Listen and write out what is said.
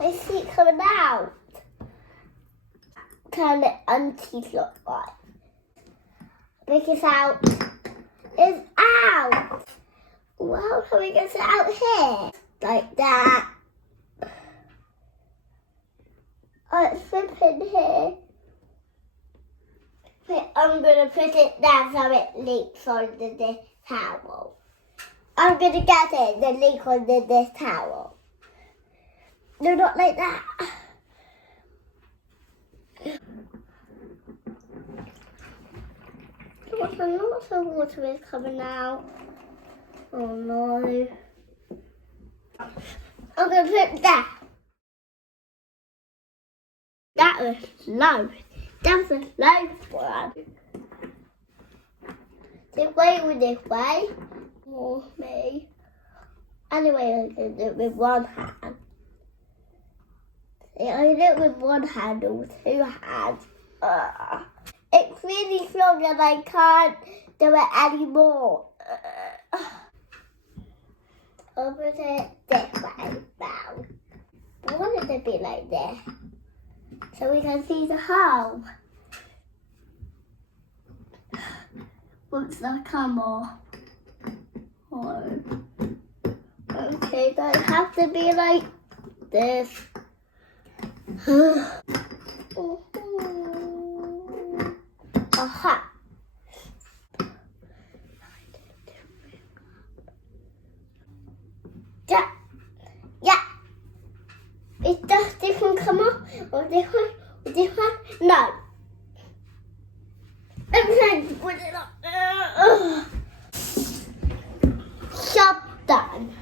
I see it coming out. Turn it unteeth look like. Make it out. It's out. Well, how can we get it out here? Like that. Oh, it's flipping here. Wait, I'm going to put it down so it leaks under this towel. I'm going to get it, the leak under this towel. No, not like that. Lots of water is coming out. Oh no. I'm going to put that. That was low. That was a low one. This way or this way? Or me. Anyway, I'm going to do it with one hand. See, I do it with one hand or two hands. It's really strong and I can't do it anymore. I'll put it this way now. I want it to be like this, so we can see the hole. Once I come off. Oh. Okay, that has to be like this. Aha. Yeah. Is does this one come off? Or this one? Or this one? No. I'm trying to put it up. Job done.